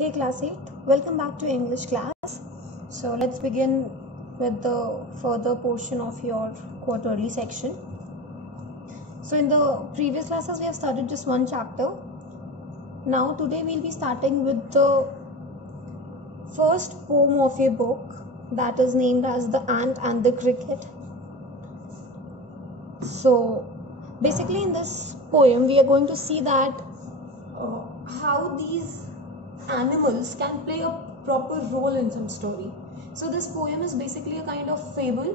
Hey class 8, welcome back to English class. So let's begin with the further portion of your quarterly section. So in the previous classes we have started just one chapter. Now today we'll be starting with the first poem of a book that is named as The Ant and the Cricket. So basically in this poem we are going to see that how these animals can play a proper role in some story. So this poem is basically a kind of fable.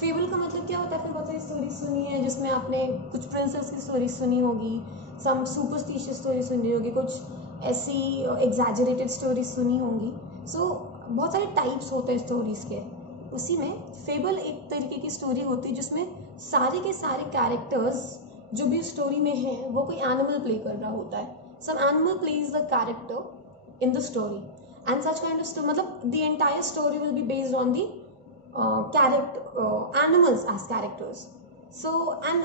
Fable का मतलब क्या होता है? फिर बहुत सारी story सुनी है जिसमें आपने कुछ प्रिंसेस की स्टोरी सुनी होगी, सम सुपरस्टिशियस स्टोरी सुनी होगी, कुछ ऐसी एग्जैजरेटेड स्टोरी सुनी होंगी. सो बहुत सारे टाइप्स होते हैं स्टोरीज के. उसी में फेबल एक तरीके की स्टोरी होती है जिसमें सारे के सारे कैरेक्टर्स जो भी स्टोरी में हैं वो कोई एनिमल प्ले कर रहा होता है. Some animal plays the character in the story and such kind of story matlab the entire story will be based on the animals as characters. So and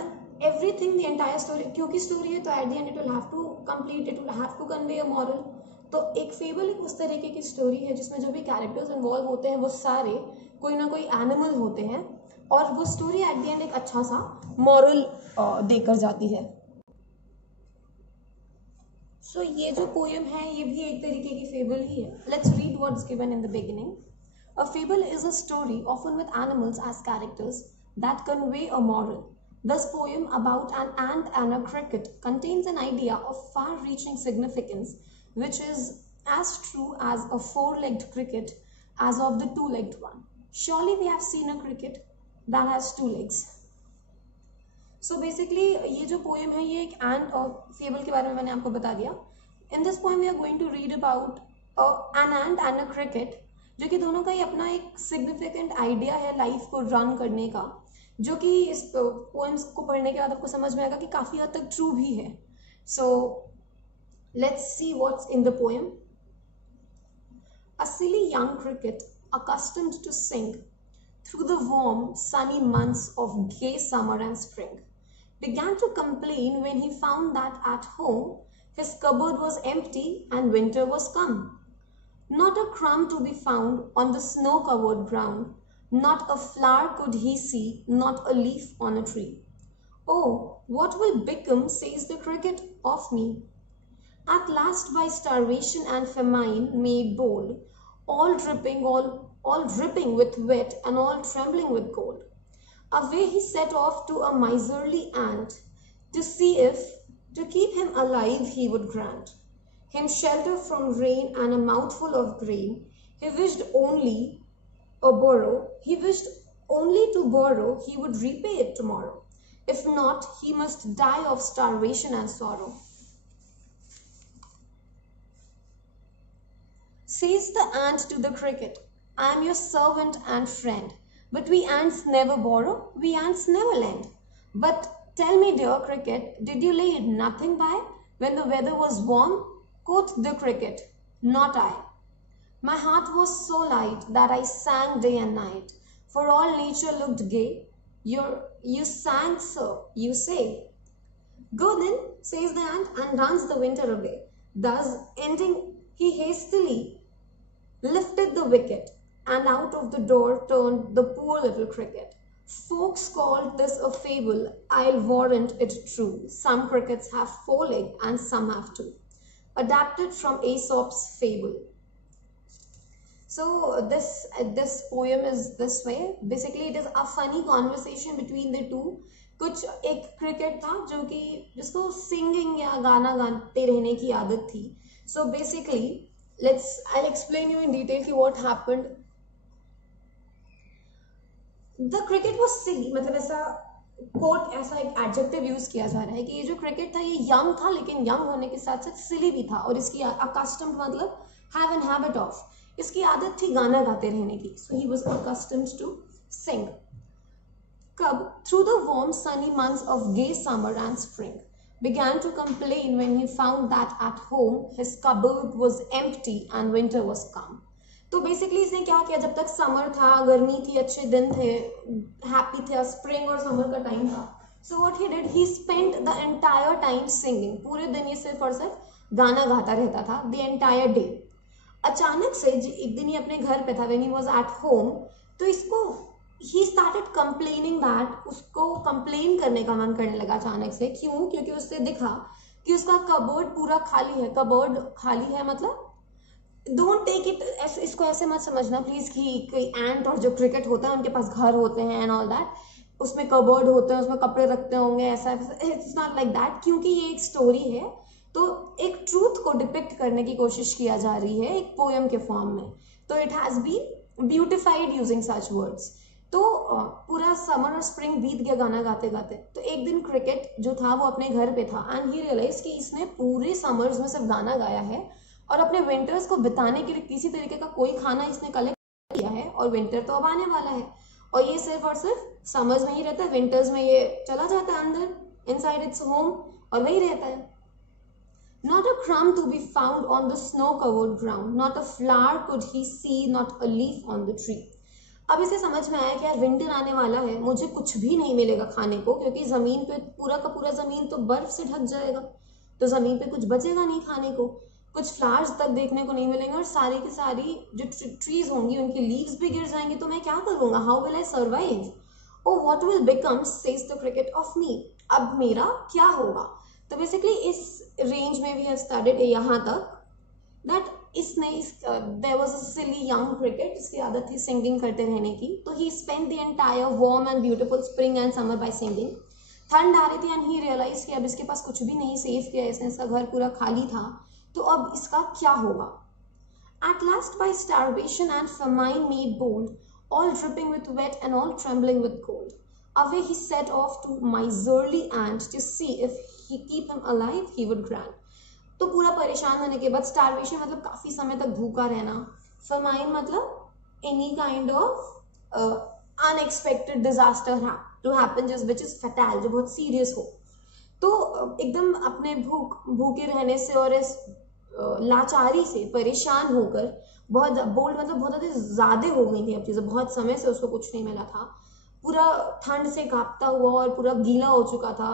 everything, the entire story kyunki story hai to at the end it will have to complete, it will have to convey a moral. तो एक fable एक उस तरीके की story है जिसमें जो भी कैरेक्टर्स इन्वॉल्व होते हैं वो सारे कोई ना कोई एनिमल होते हैं और वो स्टोरी एट द एंड एक अच्छा सा मॉरल देकर जाती है. So ये जो पोएम है ये भी एक तरीके की फेबल ही है. Let's read what's given in the beginning. A fable is a story often with animals as characters that convey a moral. This poem about an ant and a cricket contains an idea of far-reaching significance which is as true as a four-legged cricket as of the two-legged one. Surely we have seen a cricket that has two legs. So basically ये जो poem है ये एक एंट और fable के बारे में मैंने आपको बता दिया. In this poem we are going to read about an ant and a cricket, जो कि दोनों का ही अपना एक सिग्निफिकेंट आइडिया है लाइफ को रन करने का, जो कि इस पोएम्स को पढ़ने के बाद आपको समझ में आएगा कि काफ़ी हद तक ट्रू भी है. So let's see what's in the poem. A silly young cricket accustomed to sing through the warm sunny months of gay summer and spring began to complain when he found that at home his cupboard was empty and winter was come. Not a crumb to be found on the snow-covered ground, not a flower could he see, not a leaf on a tree. Oh, what will become, says the cricket, of me? At last by starvation and famine made bold, all dripping with wet and all trembling with cold. Away he set off to a miserly ant to see if, to keep him alive, he would grant him shelter from rain and a mouthful of grain. He wished only to borrow, he would repay it tomorrow. If not, he must die of starvation and sorrow. Says the ant to the cricket, I am your servant and friend. But we ants never borrow, we ants never lend. But tell me, dear cricket, did you lay nothing by when the weather was warm? Quoth the cricket, not I. My heart was so light that I sang day and night, for all nature looked gay. You sang, sir, you say. Go then, says the ant, and runs the winter away. Thus ending, he hastily lifted the wicket, and out of the door turned the poor little cricket. Folks called this a fable, I'll warrant it true. Some crickets have four legs and some have two. Adapted from Aesop's fable. So this poem is this way. Basically it is a funny conversation between the two. कुछ एक cricket था जो कि जिसको singing या गाना गाते रहने की आदत थी. So basically I'll explain you in detail कि what happened. The cricket was silly, मतलब ऐसा कोट ऐसा एक एडजेक्टिव यूज किया जा रहा है कि ये जो क्रिकेट था ये यंग था, लेकिन यंग होने के साथ साथ सिली भी था और इसकी अकस्टम्ड मतलब हैव एन हैबिट ऑफ, इसकी आदत थी गाना गाते रहने की. So he was accustomed to sing. Cub, through the warm sunny months of gay summer and spring, began to complain when he found that at home his cupboard was empty and winter was come. तो basically इसने क्या किया, जब तक summer था, गर्मी थी, अच्छे दिन थे, हैप्पी थे, स्प्रिंग और समर का टाइम था. So what he did, he spent the entire time singing. पूरे दिन ये सिर्फ और सिर्फ गाना गाता रहता था, द एंटायर डे. अचानक से एक दिन ये अपने घर पे था, when he was at home, तो इसको ही स्टार्टेड कंप्लेनिंग दैट, उसको कंप्लेन करने का मन करने लगा अचानक से। क्यों? क्योंकि उससे दिखा कि उसका कबर्ड पूरा खाली है। कबर्ड खाली है मतलब, डोंट टेक इट ऐसे, इसको ऐसे मत समझना प्लीज कि कोई एंट और जो क्रिकेट होता है उनके पास घर होते हैं एंड ऑल दैट, उसमें कबर्ड होते हैं, उसमें कपड़े रखते होंगे, ऐसा। इट्स नॉट लाइक दैट, क्योंकि ये एक स्टोरी है, तो एक ट्रूथ को डिपिक्ट करने की कोशिश किया जा रही है एक पोएम के फॉर्म में, तो it has been beautified using such words. तो पूरा समर और स्प्रिंग बीत गया गाना गाते गाते। तो एक दिन क्रिकेट जो था वो अपने घर पे था एंड ही रियलाइज कि इसने पूरे समर्स में सिर्फ गाना गाया है और अपने विंटर्स को बिताने के लिए किसी तरीके का कोई खाना इसने कलेक्ट किया है, और विंटर तो अब आने वाला है और ये सिर्फ और सिर्फ समर्स में ही रहता है, विंटर्स में ये चला जाता है अंदर इनसाइड इट्स होम और वही रहता है। Not a crumb to be found on the snow-covered ground, not a flower could he see, not a leaf on the tree. अब इसे समझ में आया कि यार विंटर आने वाला है, मुझे कुछ भी नहीं मिलेगा खाने को, क्योंकि जमीन पे पूरा का पूरा जमीन तो बर्फ से ढक जाएगा, तो जमीन पे कुछ बचेगा नहीं खाने को, कुछ फ्लावर्स तक देखने को नहीं मिलेंगे और सारी की सारी जो ट्रीज होंगी उनकी लीव्स भी गिर जाएंगे, तो मैं क्या करूंगा? How will I survive? Oh what will become, says the cricket, of me. अब मेरा क्या होगा? तो बेसिकली इस रेंज में वी हैव स्टडीड यहाँ तक दैट इसने there was a silly young cricket जिसकी आदत थी सिंगिंग करते रहने की, तो he spend the entire warm and beautiful spring and summer by singing. ठंड आ रही थी एंड ही रियलाइज कि अब इसके पास कुछ भी नहीं सेव किया इसने, इसका घर पूरा खाली था, तो अब इसका क्या होगा? At last by starvation and famine made bold, all dripping with wet and all trembling with cold, away he set off to miserly ant to see if he keep him alive he would grant. तो पूरा परेशान होने के बाद, starvation मतलब काफी समय तक भूखा रहना, फमाइन मतलब any kind of unexpected disaster to happen just which is fatal, जो बहुत सीरियस हो, तो एकदम अपने भूखे रहने से और इस लाचारी से परेशान होकर, बहुत बोल्ड मतलब बहुत ज्यादा हो गई थी अब चीजें, बहुत समय से उसको कुछ नहीं मिला था, पूरा ठंड से कांपता हुआ और पूरा गीला हो चुका था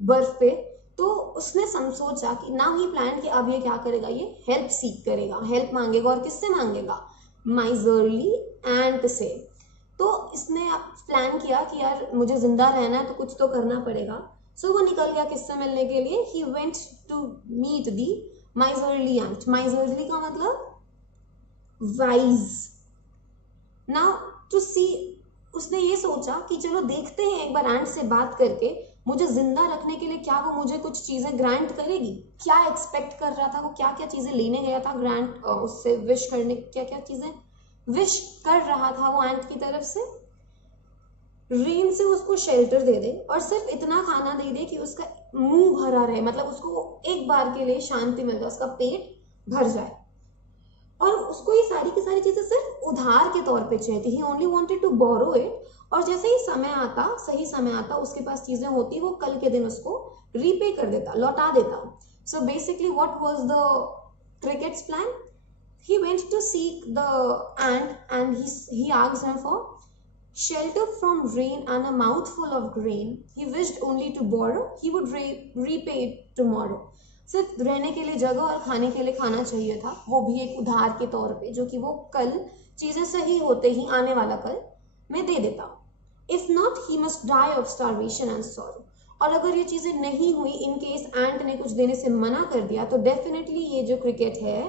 बर्फ पे, तो उसने सोचा कि नाउ ही प्लान कि अब ये क्या करेगा, ये हेल्प सीख करेगा, हेल्प मांगेगा, और किससे मांगेगा? माइजरली एंट से। तो इसने प्लान किया कि यार मुझे जिंदा रहना है तो कुछ तो करना पड़ेगा, सो वो निकल गया किससे मिलने के लिए? He went to meet the miserly ant. Miserly का मतलब वाइज। नाउ टू सी, उसने ये सोचा कि चलो देखते हैं एक बार एंट से बात करके, मुझे जिंदा रखने के लिए क्या वो मुझे कुछ चीजें ग्रांट करेगी? क्या एक्सपेक्ट कर रहा था वो, क्या क्या चीजें लेने गया था ग्रांट उससे विश करने, क्या क्या चीजें विश कर रहा था वो एंट की तरफ से? रेन से उसको शेल्टर दे दे और सिर्फ इतना खाना दे दे कि उसका मुंह भरा रहे, मतलब उसको एक बार के लिए शांति मिल जाए, उसका पेट भर जाए, और उसको ये सारी की सारी चीजें सिर्फ उधार के तौर पे चाहिए। He only wanted to borrow it, और जैसे ही समय आता, सही समय आता, उसके पास चीजें होती, वो कल के दिन उसको रीपे कर देता, लौटा देता। So basically what was the cricket's plan? He went to seek the ant and he asked him for shelter from rain and a mouthful of grain. He wished only to borrow, he would repay it tomorrow. सिर्फ रहने के लिए जगह और खाने के लिए खाना चाहिए था, वो भी एक उधार के तौर पे, जो कि वो कल चीजें सही होते ही, आने वाला कल मैं दे देता। If not he must die of starvation and sorrow. और अगर ये चीजें नहीं हुई, इन केस एंट ने कुछ देने से मना कर दिया, तो डेफिनेटली ये जो क्रिकेट है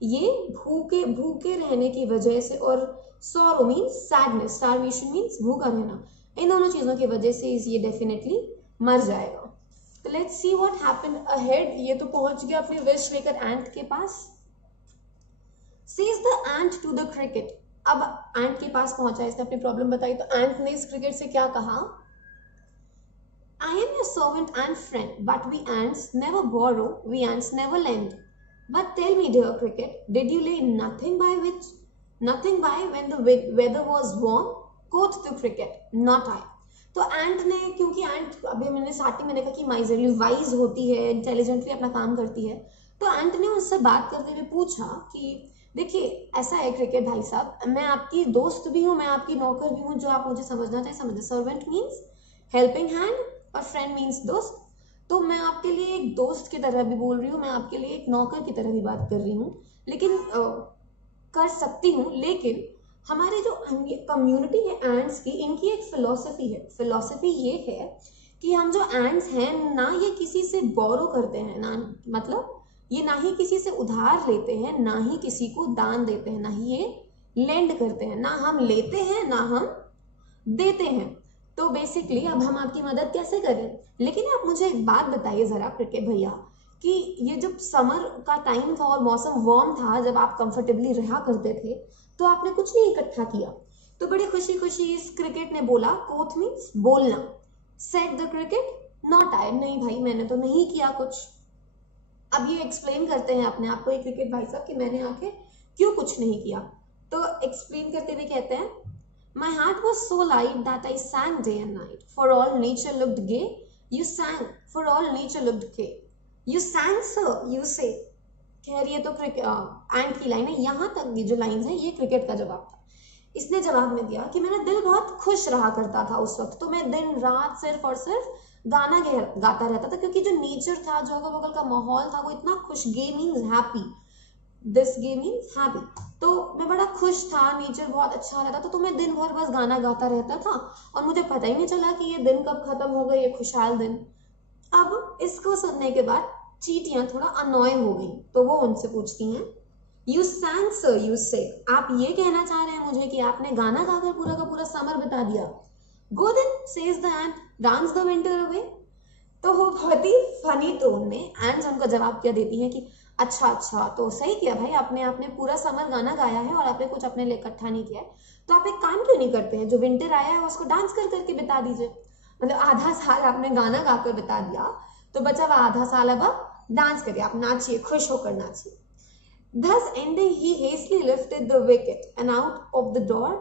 ये भूखे भूखे रहने की वजह से, और sorrow means sadness, starvation means भूखा रहना, इन दोनों चीजों की वजह से ये डेफिनेटली मर जाएगा। तो let's see what happened ahead. ये तो पहुंच गया अपने विश लेकर एंट के पास। Says the ant to the cricket. अब एंट के पास पहुंचा, इसने अपनी प्रॉब्लम बताई, तो एंट ने इस क्रिकेट से क्या कहा? I am your servant and friend, but we ants never borrow, we ants never lend, but tell me dear cricket, did you lay nothing by when the weather was warm? Quote the cricket, not I. तो ant ने, क्योंकि एंट अभी मैंने starting में देखा कि miserly wise होती है, इंटेलिजेंटली अपना काम करती है, तो एंट ने उससे बात करते हुए पूछा कि देखिए ऐसा है क्रिकेट भाई साहब, मैं आपकी दोस्त भी हूँ, मैं आपकी नौकर भी हूँ, जो आप मुझे समझना चाहिए समझे। सर्वेंट मीन्स हेल्पिंग हैंड और फ्रेंड मीन्स दोस्त, तो मैं आपके लिए एक दोस्त की तरह भी बोल रही हूँ, मैं आपके लिए एक नौकर की तरह भी बात कर रही हूँ। लेकिन कर सकती हूँ, लेकिन हमारे जो कम्युनिटी है एंड्स की, इनकी एक फिलॉसफी है। फिलॉसफी ये है कि हम जो एंड्स हैं ना, ये किसी से बोरो करते हैं, ना मतलब ये ना ही किसी से उधार लेते हैं, ना ही किसी को दान देते हैं, ना ही ये लेंड करते हैं, ना हम लेते हैं ना हम देते हैं। तो बेसिकली अब हम आपकी मदद कैसे करें? लेकिन आप मुझे एक बात बताइए जरा क्रिकेट भैया, कि ये जब समर का टाइम था और मौसम वार्म था, जब आप कंफर्टेबली रहा करते थे, तो आपने कुछ नहीं इकट्ठा किया। तो बड़ी खुशी खुशी इस क्रिकेट ने बोला, कोथ मीन्स बोलना, सेड द क्रिकेट, नॉट आई, नहीं भाई मैंने तो नहीं किया कुछ। अब ये एक्सप्लेन करते हैं अपने आप को ये क्रिकेट भाई साहब कि मैंने आके क्यों कुछ नहीं किया। तो एक्सप्लेन करते हुए कहते हैं, My heart was so light that I sang day and night. For all nature looked gay, you sang. For all nature looked gay. You sang, sir, you say. खैर ये तो एंड की लाइन है, यहाँ तक ये जो लाइन है ये क्रिकेट का जवाब था। इसने जवाब में दिया कि मेरा दिल बहुत खुश रहा करता था उस वक्त, तो मैं दिन रात सिर्फ और सिर्फ गाना गाता रहता था, क्योंकि जो नेचर था, जो अगल बगल का माहौल था, वो इतना खुश, gay means happy, this gay means happy, तो मैं बड़ा खुश था, नेचर बहुत अच्छा रहता था, तो मैं दिन भर बस गाना गाता रहता था और मुझे पता ही नहीं चला कि ये दिन कब खत्म हो गए, ये खुशहाल दिन। अब इसको सुनने के बाद चींटियां थोड़ा अनॉय हो गई, तो वो उनसे पूछती हैं, you sang sir, you say, आप ये कहना चाह रहे हैं मुझे कि आपने गाना गाकर पूरा का पूरा समर बिता दिया? Go then, says the ant, dance the winter away. तो वो बहुत ही फनी टोन में एंड्स उनको जवाब क्या देती हैं कि अच्छा अच्छा, तो सही किया भाई, आपने पूरा समर गाना गाया है और आपने कुछ अपने लिए इकट्ठा नहीं किया है, तो आप एक काम क्यों नहीं करते हैं, जो विंटर आया है उसको डांस कर करके बिता दीजिए। मतलब आधा साल आपने गाना गाकर बिता दिया, तो बचा हुआ आधा साल अब आप डांस करिए, आप नाचिए, खुश होकर नाचिए। Thus ending, he hastily lifted the wicket and out of the door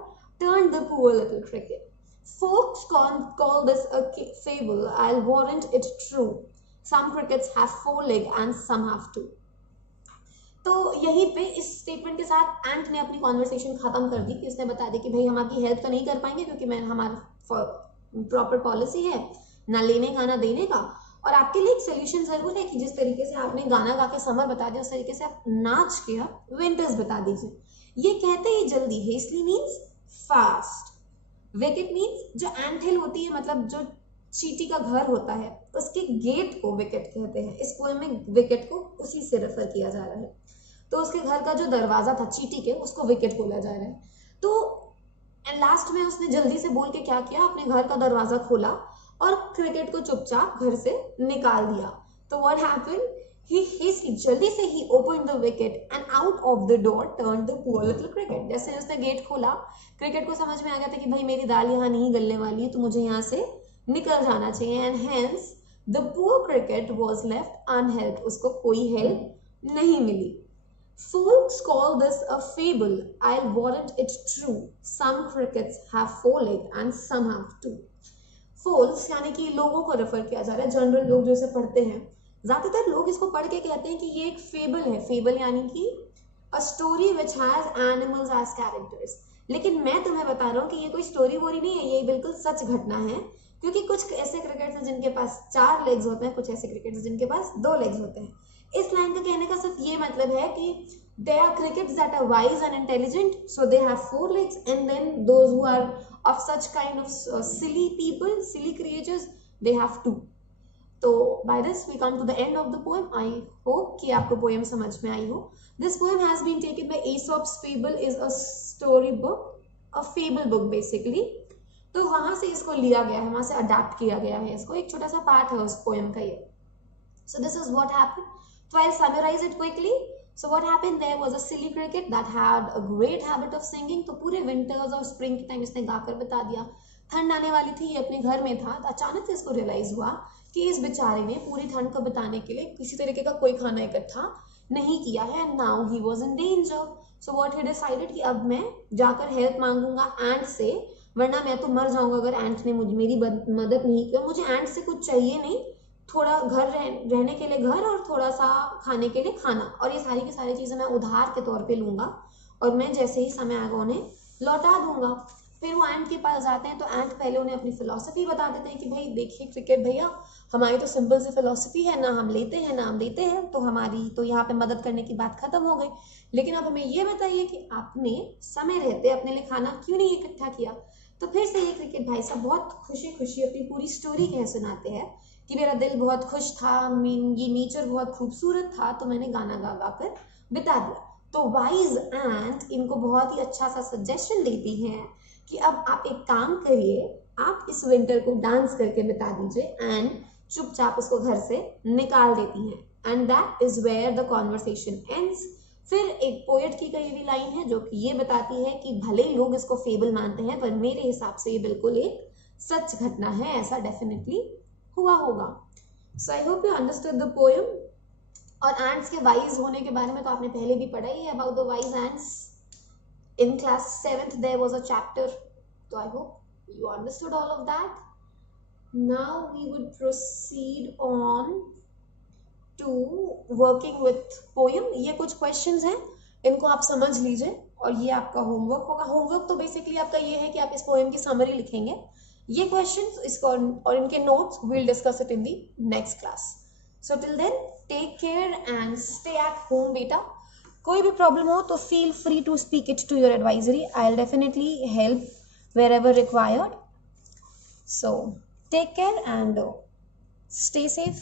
turned the poor little cricket. Folks call this a fable, I'll warrant it true. Some crickets have four legs and some have two. तो यहीं पे इस statement के साथ एंट ने अपनी conversation खत्म कर दी, कि उसने बता दी कि भाई हम आपकी हेल्प तो नहीं कर पाएंगे, क्योंकि मैं हमारा प्रॉपर पॉलिसी है ना लेने का ना देने का, और आपके लिए एक सोल्यूशन जरूर है कि जिस तरीके से आपने गाना गा के समर बता दिया, उस तरीके से आप नाच के आप विंटर्स बता दीजिए। ये कहते ही जल्दी, hastily means fast, wicket means जो एंट हिल होती है, मतलब जो चींटी का घर होता है, उसके गेट को विकेट कहते हैं। इस पोएम में विकेट को उसी से रेफर किया जा रहा है। तो उसके घर का जो दरवाजा था चींटी के, उसको विकेट बोला जा रहा है। तो लास्ट में उसने जल्दी से बोल के क्या किया, अपने घर का दरवाजा खोला और क्रिकेट को चुपचाप घर से निकाल दिया। तो व्हाट हैपेंड, he जल्दी से ही opened the wicket and out of the door turned the poor little cricket. जैसे उसने गेट खोला, क्रिकेट को समझ में आ गया था कि भाई मेरी दाल यहाँ नहीं गलने वाली है, तो मुझे यहाँ से निकल जाना चाहिए, and hence the poor cricket was left unhelped. उसको कोई हेल्प नहीं मिली। Folks call this a fable, I'll warrant it true. Some crickets have four legs and some have two. Folks यानी कि लोगों को रेफर किया जा रहा है, जनरल लोग जो इसे पढ़ते हैं। ज्यादातर लोग इसको पढ़ के कहते हैं कि ये एक फेबल है। फेबल यानी कि a story which has animals as characters. लेकिन मैं तुम्हें बता रहा हूँ कि ये कोई स्टोरी वोरी नहीं है, ये बिल्कुल सच घटना है। क्योंकि कुछ ऐसे क्रिकेटर्स हैं जिनके पास 4 लेग्स होते हैं, कुछ ऐसे क्रिकेटर्स जिनके पास 2 लेग्स होते हैं। इस लाइन का कहने का सिर्फ ये मतलब है कि there are crickets that are wise and intelligent, so they have 4 legs, and then those who are of such kind of silly people, silly creatures, they have 2. तो by this we come to the end of the poem. I hope कि आपको poem समझ में आई हो। This poem has been taken by Aesop's Fable, is a story book, a fable book basically. तो वहां से इसको लिया गया है, वहां से अडेप्ट किया गया है इसको, एक छोटा सा पार्ट है उस पोएम का ये। So this is what happened. So I'll summarize it quickly. So what happened, there was a silly cricket that had a great habit of singing. तो पूरे विंटर्स और स्प्रिंग के टाइम इसने गाकर बता दिया। ठंड आने वाली थी, ये अपने घर में था, तो अचानक से इसको रियलाइज हुआ कि इस बेचारे ने पूरी ठंड को बिताने के लिए किसी तरीके का कोई खाना इकट्ठा नहीं किया है। And now he was in danger. So what he decided कि अब मैं जाकर हेल्प मांगूंगा एंट से, वरना मैं तो मर जाऊंगा अगर एंट ने मेरी मदद नहीं की। मुझे एंट से कुछ चाहिए नहीं, थोड़ा घर रहने के लिए घर और थोड़ा सा खाने के लिए खाना, और ये सारी की सारी चीजें मैं उधार के तौर पे लूंगा और मैं जैसे ही समय आएगा उन्हें लौटा दूंगा। फिर वो एंट के पास जाते हैं तो एंट पहले उन्हें अपनी फिलॉसफी बता देते हैं कि भाई देखिए क्रिकेट भैया, हमारी तो सिंपल सी फिलॉसफी है, ना हम लेते हैं ना हम देते हैं, तो हमारी तो यहाँ पे मदद करने की बात खत्म हो गई। लेकिन अब हमें ये बताइए कि आपने समय रहते अपने लिए खाना क्यों नहीं इकट्ठा किया। तो फिर से ये क्रिकेट भाई साहब बहुत खुशी खुशी अपनी पूरी स्टोरी कह सुनाते हैं कि मेरा दिल बहुत खुश था, ये नेचर बहुत खूबसूरत था, तो मैंने गाना गा गा कर बिता दिया। तो वाइज एंट इनको बहुत ही अच्छा सा सजेशन देती हैं कि अब आप एक काम करिए, आप इस विंटर को डांस करके बिता दीजिए, एंड चुपचाप उसको घर से निकाल देती हैं। And that is where the conversation ends. फिर एक पोएट की कही हुई लाइन है जो कि ये बताती है कि भले ही लोग इसको फेबल मानते हैं, पर मेरे हिसाब से ये बिल्कुल एक सच घटना है, ऐसा डेफिनेटली हुआ होगा। So I hope you understood the poem. और एंड्स के वाइज होने के बारे में तो आपने पहले भी पढ़ा ही है, about the wise ends in class 7th there was a chapter, so I hope you understood all of that. Now we would proceed on to working with poem. ये कुछ questions हैं, इनको आप समझ लीजिए और ये आपका होमवर्क होगा। होमवर्क तो बेसिकली आपका ये है कि आप इस पोएम की समरी लिखेंगे। ये क्वेश्चंस इसको और इनके notes we'll discuss it in the next class. So till then, take care and stay at home बेटा। कोई भी प्रॉब्लम हो तो feel free to speak it to your advisory, I will definitely help wherever required. So take care and stay safe.